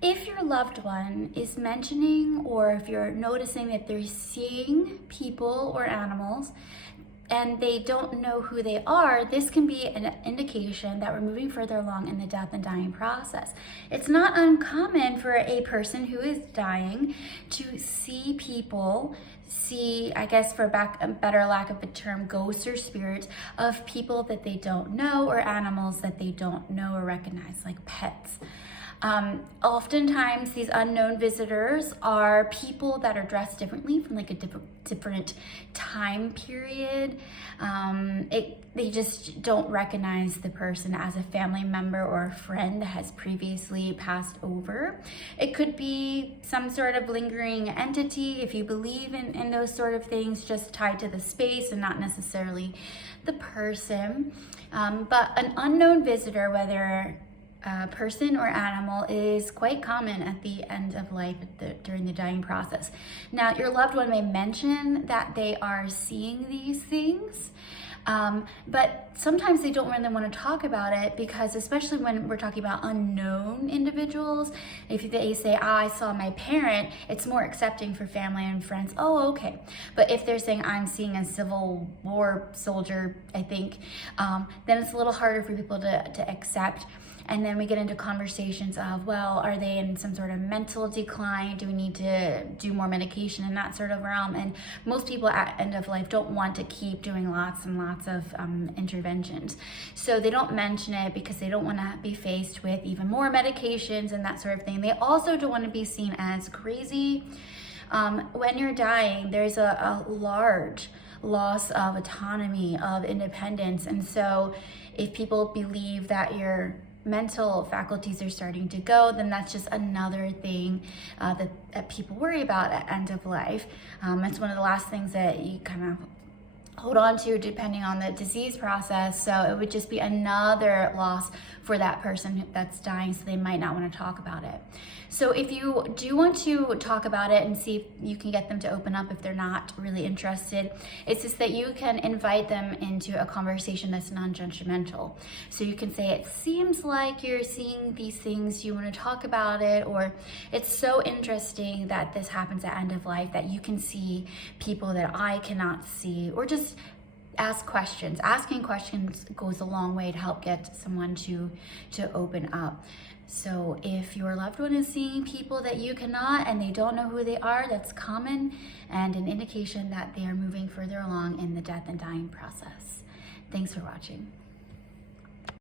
If your loved one is mentioning, or if you're noticing that they're seeing people or animals and they don't know who they are, this can be an indication that we're moving further along in the death and dying process. It's not uncommon for a person who is dying to see people, I guess for a better lack of a term, ghosts or spirits of people that they don't know, or animals that they don't know or recognize, like pets. Oftentimes these unknown visitors are people that are dressed differently from like a different time period. They just don't recognize the person as a family member or a friend that has previously passed over. It could be some sort of lingering entity, if you believe in those sort of things, just tied to the space and not necessarily the person. But an unknown visitor, whether person or animal, is quite common at the end of life during the dying process. Now, your loved one may mention that they are seeing these things, but sometimes they don't really want to talk about it, because especially when we're talking about unknown individuals, if they say, I saw my parent, it's more accepting for family and friends. Oh, okay. But if they're saying, I'm seeing a Civil War soldier, I think, then it's a little harder for people to accept. And then we get into conversations of, well, are they in some sort of mental decline? Do we need to do more medication in that sort of realm? And most people at end of life don't want to keep doing lots and lots of interventions. So they don't mention it because they don't want to be faced with even more medications and that sort of thing. They also don't want to be seen as crazy. When you're dying, there's a large loss of autonomy, of independence. And so if people believe that your mental faculties are starting to go, then that's just another thing that people worry about at end of life. It's one of the last things that you kind of hold on to depending on the disease process. So it would just be another loss for that person that's dying, so they might not want to talk about it. So if you do want to talk about it and see if you can get them to open up if they're not really interested, it's just that you can invite them into a conversation that's non-judgmental. So you can say, it seems like you're seeing these things, you want to talk about it, or it's so interesting that this happens at end of life that you can see people that I cannot see, or just ask questions. Asking questions goes a long way to help get someone to open up. So if your loved one is seeing people that you cannot and they don't know who they are, that's common and an indication that they are moving further along in the death and dying process. Thanks for watching.